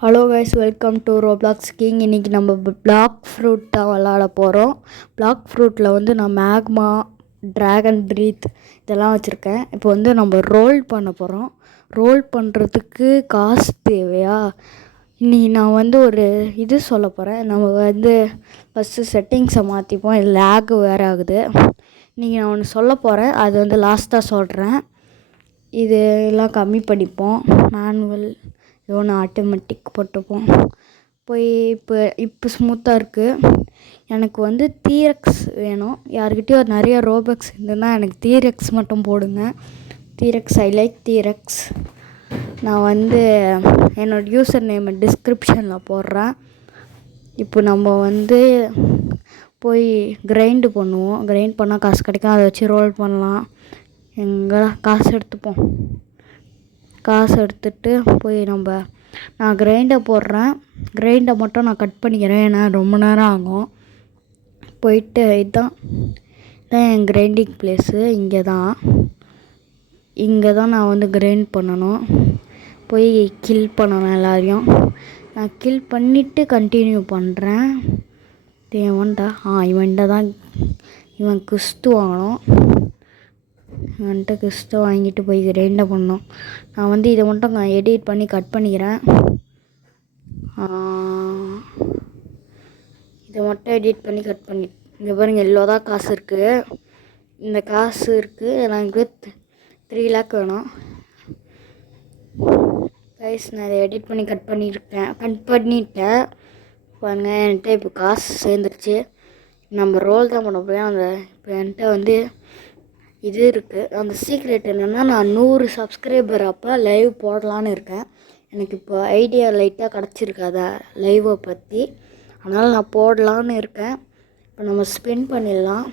Hello guys, welcome to Roblox king. இன்றைக்கி நம்ம black fruit தான் விளாட போகிறோம். பிளாக் ஃப்ரூட்டில் வந்து நான் மேக்மா, ட்ராகன் ப்ரீத் இதெல்லாம் வச்சுருக்கேன். இப்போ வந்து நம்ம ரோல் பண்ண போகிறோம். ரோல் பண்ணுறதுக்கு காசு தேவையா? இன்றைக்கி நான் வந்து ஒரு இது சொல்ல போகிறேன். நம்ம வந்து ஃபஸ்ட்டு செட்டிங்ஸை மாற்றிப்போம். இது லேக் வேறு ஆகுது. இன்றைக்கி நான் ஒன்று சொல்ல போகிறேன், அது வந்து லாஸ்ட்டாக சொல்கிறேன். இது எல்லாம் கம்மி பண்ணிப்போம். மேனுவல் இது ஒன்று ஆட்டோமேட்டிக் போட்டுப்போம். போய் இப்போ ஸ்மூத்தாக இருக்குது. எனக்கு வந்து தீரெக்ஸ் வேணும். யாருக்கிட்டேயும் நிறைய ரோபக்ஸ் இருந்ததுன்னா எனக்கு தீரெக்ஸ் மட்டும் போடுங்க. தீரெக்ஸ், ஐ லைக் தீரெக்ஸ். நான் வந்து என்னோடய யூசர் நேமை டிஸ்கிரிப்ஷனில் போடுறேன். இப்போ நம்ம வந்து போய் கிரைண்டு பண்ணுவோம். கிரைண்ட் பண்ணால் காசு கிடைக்கும். அதை வச்சு ரோல் பண்ணலாம். எங்கே காசு எடுத்துப்போம். காசு எடுத்துகிட்டு போய் நான் கிரைண்டை போடுறேன். கிரைண்டை மட்டும் நான் கட் பண்ணிக்கிறேன், ஏன்னா ரொம்ப நேரம் ஆகும். போயிட்டு இதுதான் என் கிரைண்டிங் ப்ளேஸு. இங்கே தான் நான் வந்து கிரைண்ட் பண்ணணும். போய் கில் பண்ணணும் எல்லாரையும். நான் கில் பண்ணிவிட்டு கண்டினியூ பண்ணுறேன். இவன் கிறிஸ்து வாங்கணும். வந்துட்டு கிறிஸ்து வாங்கிட்டு போய் கிரைண்டை பண்ணோம். நான் வந்து இதை மட்டும் எடிட் பண்ணி கட் பண்ணிக்கிறேன். இதை மட்டும் எடிட் பண்ணி கட் பண்ணி இங்கே பாருங்க, எல்லோ தான் காசு இருக்குது. இந்த காசு இருக்குது. எனக்கு 3 lakh வேணும். கைஸ், நான் இதை எடிட் பண்ணி கட் பண்ணிட்டேன். பாருங்க, என்கிட்ட இப்போ காசு சேர்ந்துருச்சு. நம்ம ரோல் தான் பண்ண போய் இப்போ என்கிட்ட வந்து இது இருக்குது. அந்த சீக்ரெட் என்னென்னா, நான் 100 சப்ஸ்கிரைபர் அப்போ லைவ் போடலான்னு இருக்கேன். எனக்கு இப்போ ஐடியா லைட்டாக கிடச்சிருக்காதா லைவை பற்றி. அதனால் நான் போடலான்னு இருக்கேன். இப்போ நம்ம ஸ்பெண்ட் பண்ணிடலாம்.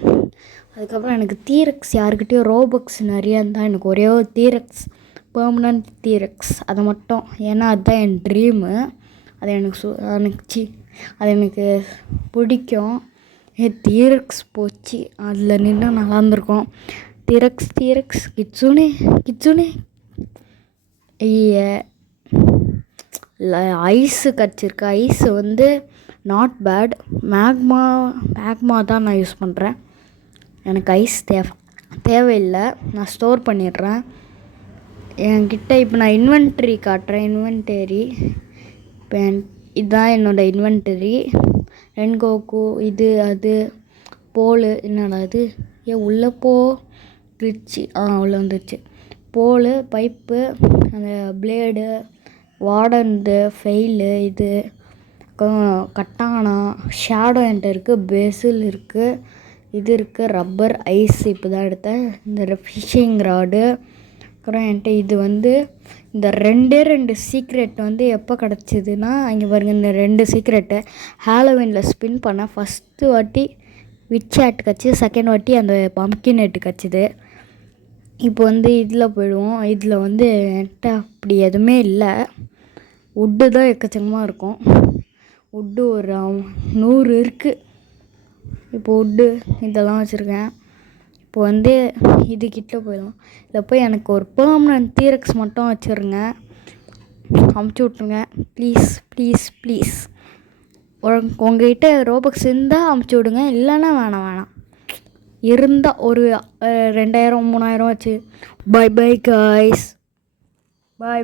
அதுக்கப்புறம் எனக்கு தீரெக்ஸ், யாருக்கிட்டேயும் ரோபக்ஸ் நிறையா இருந்தால் எனக்கு ஒரே ஒரு தீரெக்ஸ், பெர்மனன்ட் தீரெக்ஸ், அதை மட்டும். ஏன்னா அதுதான் என் ட்ரீமு. அது எனக்கு பிடிக்கும். தீரெக்ஸ் போச்சு, அதில் நின்று நல்லா இருந்திருக்கும். தீரெக்ஸ் கிட்சுனே ஐஸு கிடச்சிருக்கு. ஐஸு வந்து நாட் பேட். மேக்மா தான் நான் யூஸ் பண்ணுறேன். எனக்கு ஐஸ் தேவையில்லை. நான் ஸ்டோர் பண்ணிடுறேன் என்கிட்ட. இப்போ நான் இன்வென்ட்ரி காட்டுறேன். இப்போ இதுதான் என்னோடய இன்வென்டரி. ரென்கோக்கு இது அது போல் என்னடா இது உள்ளே ரிச்சு உள்ளே வந்துருச்சு. போல், பைப்பு, அந்த பிளேடு, வார்டன்து ஃபெயிலு, இது கட்டானா, ஷேடோ என்கிட்ட இருக்குது. பெசில் இருக்குது. இது இருக்குது. ரப்பர், ஐஸ் இப்போ தான் எடுத்தேன். இந்த ஃபிஷிங் ராடு. அப்புறம் என்கிட்ட இது வந்து இந்த 2 சீக்ரெட் வந்து எப்போ கிடச்சிதுன்னா, இங்கே பாருங்கள், இந்த 2 சீக்ரெட்டை ஹாலோவீனில் ஸ்பின் பண்ணேன். ஃபஸ்ட்டு வாட்டி விச் ஹேட் கிடச்சிது, செகண்ட் வாட்டி அந்த பம்ப்கின் ஹெட்டு கிடச்சிது. இப்போ வந்து இதில் போயிடுவோம். இதில் வந்து என்கிட்ட அப்படி எதுவுமே இல்லை. உட்டு தான் எக்கச்சக்கமாக இருக்கும். உட்டு ஒரு 100 இருக்குது. இப்போ உட்டு இதெல்லாம் வச்சுருக்கேன். இப்போ வந்து இதுக்கிட்ட போயிடலாம். இதில் போய் எனக்கு ஒரு பெர்மனன்ட் தீரெக்ஸ் மட்டும் வச்சுருங்க. அமுச்சு விட்ருங்க ப்ளீஸ். உங்ககிட்ட ரோபக்ஸ் இருந்தால் அமுச்சு விடுங்க. இல்லைன்னா வேணாம். இருந்தால் ஒரு 2000 3000 வச்சு. Bye guys. பாய்.